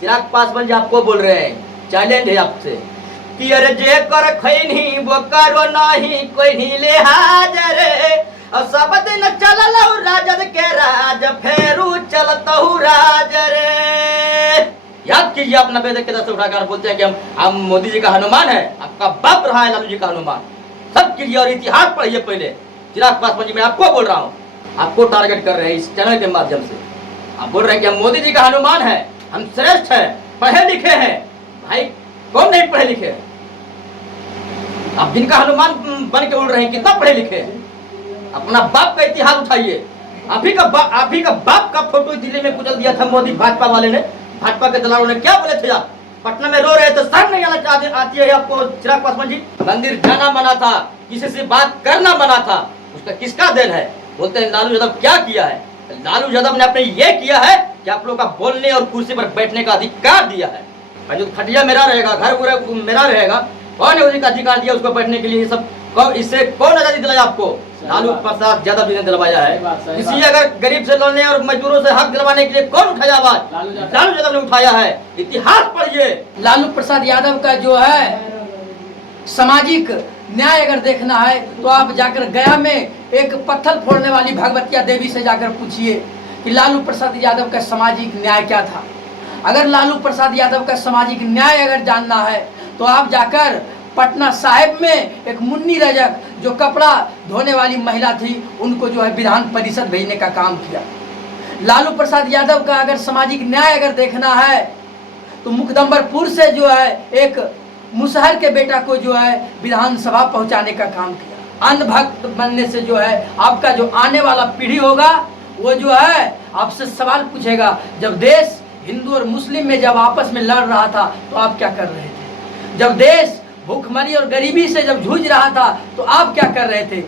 चिराग पासवान जी आपको बोल रहे हैं, चैलेंज है आपसे कि अरे जे कर खैनी वो करो नहीं कोई नहीं ले हाजर, और सब दिन चलल राजद के राज फेरू चलतहु राज रे। याद कीजिए आप 90 के दशक उठाकर बोलते हैं कि हम मोदी जी का हनुमान है, आपका बाप रहा है लालू जी का हनुमान। सब कीजिए और इतिहास पढ़िए पहले। चिराग पासवान जी मैं आपको बोल रहा हूँ, आपको टारगेट कर रहे हैं इस चैनल के माध्यम से। आप बोल रहे हैं कि हम मोदी जी का हनुमान है, हम श्रेष्ठ है, पढ़े लिखे हैं। भाई कौन नहीं पढ़े लिखे? आप जिनका हनुमान बन के उड़ रहे हैं कितना पढ़े लिखे हैं? अपना बाप का इतिहास उठाइए। आप ही का बाप का फोटो दिल्ली में कुचल दिया था मोदी भाजपा वाले ने, भाजपा के दलालों ने। क्या बोले थे आप? पटना में रो रहे तो शर्म नहीं आती है आपको चिराग पासवान जी? मंदिर जाना मना था, किसी से बात करना मना था, उसका किसका देन है? बोलते हैं लालू यादव क्या किया है? लालू यादव ने अपने ये किया है कि आप लोग का बोलने और कुर्सी पर बैठने का अधिकार दिया है। जो खटिया मेरा रहेगा, घर मेरा रहेगा, कौन है उसका अधिकार दिया उसको बैठने के लिए? ये सब इससे कौन आजादी दिलाया आपको? लालू प्रसाद यादव जी ने दिलवाया है। इसी अगर गरीब से लड़ने और मजदूरों से हक दिलवाने के लिए कौन उठाया आवाज? लालू यादव ने उठाया है। इतिहास पढ़िए। लालू प्रसाद यादव का जो है सामाजिक न्याय अगर देखना है तो आप जाकर गया में एक पत्थर फोड़ने वाली भगवतिया देवी से जाकर पूछिए कि लालू प्रसाद यादव का सामाजिक न्याय क्या था। अगर लालू प्रसाद यादव का सामाजिक न्याय अगर जानना है तो आप जाकर पटना साहिब में एक मुन्नी रजक जो कपड़ा धोने वाली महिला थी उनको जो है विधान परिषद भेजने का काम किया। लालू प्रसाद यादव का अगर सामाजिक न्याय अगर देखना है तो मुकदम्बरपुर से जो है एक मुसहर के बेटा को जो है विधानसभा पहुंचाने का काम किया। अंधभक्त बनने से जो है आपका जो आने वाला पीढ़ी होगा वो जो है आपसे सवाल पूछेगा, जब देश हिंदू और मुस्लिम में जब आपस में लड़ रहा था तो आप क्या कर रहे थे? जब देश भूखमरी और गरीबी से जब जूझ रहा था तो आप क्या कर रहे थे?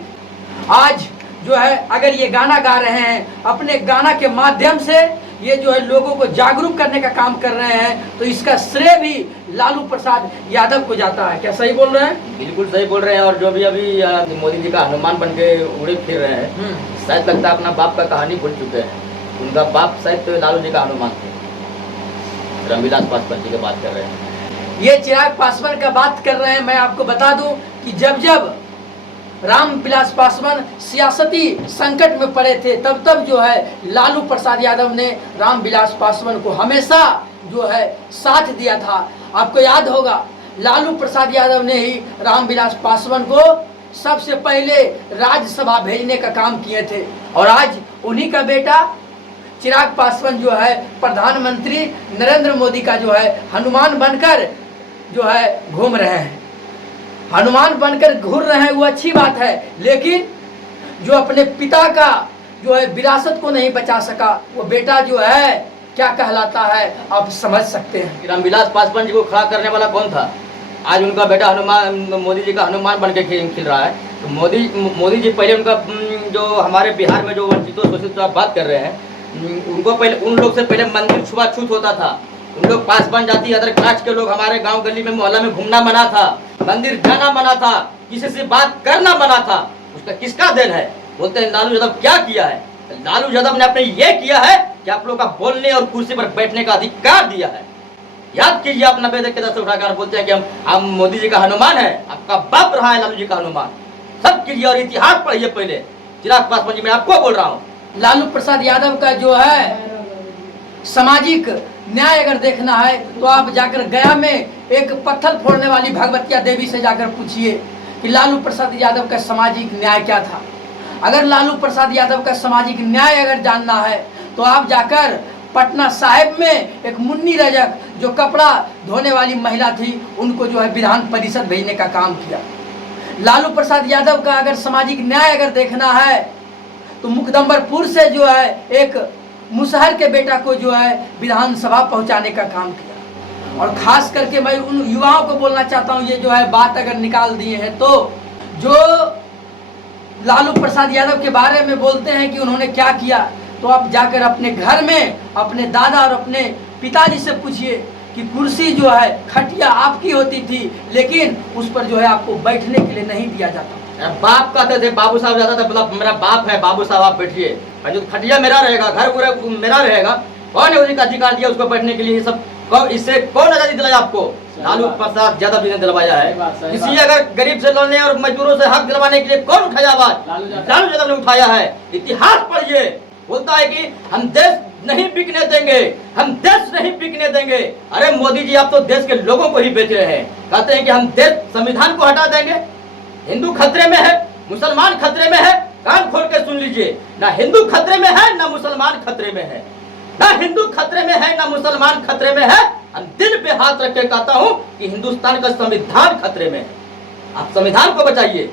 आज जो है अगर ये गाना गा रहे हैं, अपने गाना के माध्यम से ये जो है लोगों को जागरूक करने का काम कर रहे हैं, तो इसका श्रेय भी लालू प्रसाद यादव को जाता है। क्या सही बोल रहे हैं? बिल्कुल सही बोल रहे हैं। और जो भी अभी मोदी जी का हनुमान बन के उड़े फिर रहे हैं, शायद लगता है अपना बाप का कहानी भूल चुके हैं। उनका बाप शायद तो लालू जी का हनुमान थे। रामविलास पासवान जी की बात कर रहे हैं, ये चिराग पासवान का बात कर रहे हैं। मैं आपको बता दूं कि जब जब रामविलास पासवान सियासती संकट में पड़े थे तब तब जो है लालू प्रसाद यादव ने रामविलास पासवान को हमेशा जो है साथ दिया था। आपको याद होगा लालू प्रसाद यादव ने ही रामविलास पासवान को सबसे पहले राज्यसभा भेजने का काम किए थे, और आज उन्हीं का बेटा चिराग पासवान जो है प्रधानमंत्री नरेंद्र मोदी का जो है हनुमान बनकर जो है घूम रहे हैं। हनुमान बनकर घूर रहे हैं वो अच्छी बात है, लेकिन जो अपने पिता का जो है विरासत को नहीं बचा सका वो बेटा जो है क्या कहलाता है आप समझ सकते हैं। रामविलास पासवान जी को खड़ा करने वाला कौन था? आज उनका बेटा हनुमान मोदी जी का हनुमान बन के खिल रहा है। तो मोदी जी पहले उनका जो हमारे बिहार में जो वंचितों शोषित आप बात कर रहे हैं, उनको पहले उन लोग से पहले मंदिर छुआछूत होता था। उन लोग पासवान जाति अदर कास्ट के लोग हमारे गांव गली में मोहल्ला में घूमना मना था, मंदिर जाना मना था, किसी से बात करना मना था। उसका किसका देन है? बोलते हैं लालू यादव क्या किया है? लालू यादव ने अपने ये किया है कि आप लोग का बोलने और कुर्सी पर बैठने का अधिकार दिया है। याद कीजिए आप 90 के दशक उठाकर बोलते हैं कि हम मोदी जी का हनुमान है, आपका बाप रहा है लालू जी का हनुमान। सब कीजिए और इतिहास पढ़िए पहले। चिराग पासवान जी मैं आपको बोल रहा हूँ, लालू प्रसाद यादव का जो है सामाजिक न्याय अगर देखना है तो आप जाकर गया में एक पत्थर फोड़ने वाली भगवतिया देवी से जाकर पूछिए कि लालू प्रसाद यादव का सामाजिक न्याय क्या था। अगर लालू प्रसाद यादव का सामाजिक न्याय अगर जानना है तो आप जाकर पटना साहिब में एक मुन्नी रजक जो कपड़ा धोने वाली महिला थी उनको जो है विधान परिषद भेजने का काम किया। लालू प्रसाद यादव का अगर सामाजिक न्याय अगर देखना है तो मुकदम्बरपुर से जो है एक मुसहर के बेटा को जो है विधानसभा पहुंचाने का काम किया। और खास करके मैं उन युवाओं को बोलना चाहता हूं, ये जो है बात अगर निकाल दिए हैं तो जो लालू प्रसाद यादव के बारे में बोलते हैं कि उन्होंने क्या किया, तो आप जाकर अपने घर में अपने दादा और अपने पिताजी से पूछिए कि कुर्सी जो है खटिया आपकी होती थी, लेकिन उस पर जो है आपको बैठने के लिए नहीं दिया जाता। बाप कहते थे, बाबू साहब जाता था, मतलब मेरा बाप है, बाबू साहब आप बैठिए। जो खटिया मेरा रहेगा, घर मेरा रहेगा, कौन है उसका अधिकार दिया उसको बैठने के लिए? ये सब इससे कौन आजादी दिलाया आपको? लालू प्रसाद यादव जी ने दिलवाया है। किसी अगर गरीब से लड़ने और मजदूरों से हक दिलवाने के लिए कौन उठाया आवाज? लालू यादव ने उठाया है। इतिहास पढ़िए, बोलता है कि हम देश नहीं बिकने देंगे, हम देश नहीं बिकने देंगे। अरे मोदी जी, आप तो देश के लोगों को ही बेच रहे हैं। कहते हैं कि हम देश संविधान को हटा देंगे। हिंदू खतरे में है, मुसलमान खतरे में है। कान खोल के सुन लीजिए, ना हिंदू खतरे में है ना मुसलमान खतरे में है, ना हिंदू खतरे में है ना मुसलमान खतरे में है। हम दिल पे हाथ रख के कहता हूं कि हिंदुस्तान का संविधान खतरे में है। आप संविधान को बचाइए,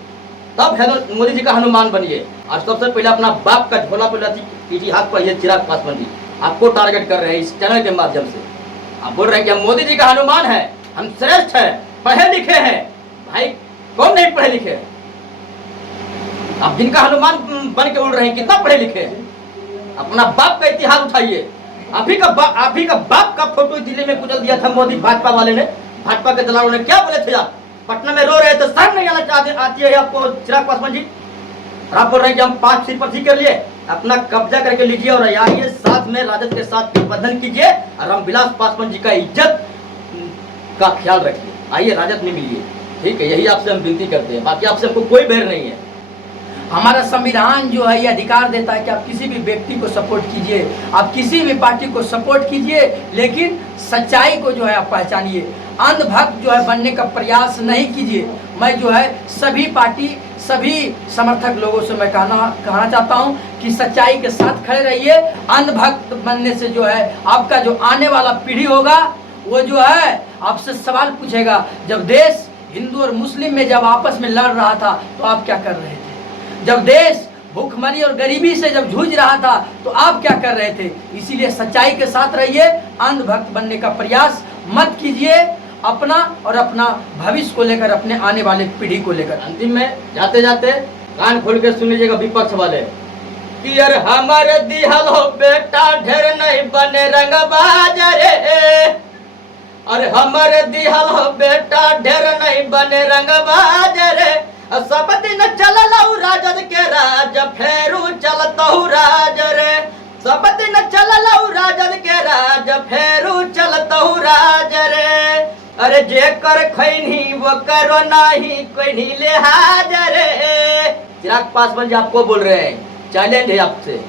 तब मोदी जी का हनुमान बनिए। और सबसे पहले अपना बाप का झोला पे इतिहास पढ़िए। चिराग पासवान जी आपको टारगेट कर रहे हैं इस चैनल के माध्यम से। आप बोल रहे हैं कि हम मोदी जी का हनुमान है, हम श्रेष्ठ है, पढ़े लिखे हैं। भाई कौन नहीं पढ़े लिखे हैं? आप जिनका हनुमान बन के उड़ रहे हैं, कितना पढ़े लिखे हैं? अपना बाप का इतिहास उठाइए। आप ही का बाप का फोटो दिल्ली में कुचल दिया था मोदी भाजपा वाले ने। भाजपा के दलालों ने क्या बोले थे? आप पटना में रो रहे थे, शर्म नहीं आती है आपको चिराग पासवान जी? और आप बोल रहे हैं कि हम 5 सीट पर कर लिए। अपना कब्जा करके लीजिए और आइए साथ में राजद के साथ गठबंधन कीजिए और रामविलास पासवान जी का इज्जत का ख्याल रखिए। आइए राजद में मिलिए, ठीक है? यही आपसे हम विनती करते हैं, बाकी आपसे हमको कोई बैर नहीं है। हमारा संविधान जो है ये अधिकार देता है कि आप किसी भी व्यक्ति को सपोर्ट कीजिए, आप किसी भी पार्टी को सपोर्ट कीजिए, लेकिन सच्चाई को जो है आप पहचानिए। अंधभक्त जो है बनने का प्रयास नहीं कीजिए। मैं जो है सभी पार्टी, सभी समर्थक लोगों से मैं कहना चाहता हूं कि सच्चाई के साथ खड़े रहिए। अंधभक्त बनने से जो है आपका जो आने वाला पीढ़ी होगा वो जो है आपसे सवाल पूछेगा, जब देश हिंदू और मुस्लिम में जब आपस में लड़ रहा था तो आप क्या कर रहे थे? जब देश भूखमरी और गरीबी से जब जूझ रहा था तो आप क्या कर रहे थे? इसीलिए सच्चाई के साथ रहिए, अंधभक्त बनने का प्रयास मत कीजिए। अपना और अपना भविष्य को लेकर, अपने आने वाले पीढ़ी को लेकर। अंतिम में जाते जाते कान खोल के सुन लीजिएगा विपक्ष वाले कि यार हमारे दिहल हो बेटा ढेर नहीं बने रंगबाज रे। अरे हमारे दिहल हो बेटा ढेर नहीं बने रंगबाज रे। सब दिन चललऊ राजद के राज, फेरू चलतहु राज रे। सब दिन चललऊ राजद के राज, फेरू चलतहु राज रे। अरे जे कर खैनी वो करो नहीं कोई नहीं लिहाज रे। चिराग पासवान जी आपको बोल रहे हैं, चैलेंज है आपसे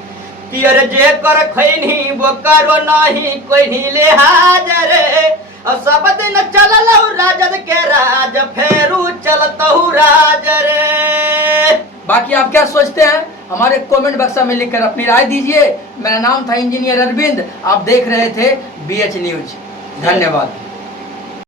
कि अरे जे कर खैनी वो करो नहीं कोई नहीं लिहाज रे। और सब दिन चललऊ राजद के राज, फेरू चलतहु राज रे। बाकी आप क्या सोचते हैं हमारे कमेंट बक्सा में लिखकर अपनी राय दीजिए। मेरा नाम था इंजीनियर अरविंद, आप देख रहे थे BH न्यूज। धन्यवाद।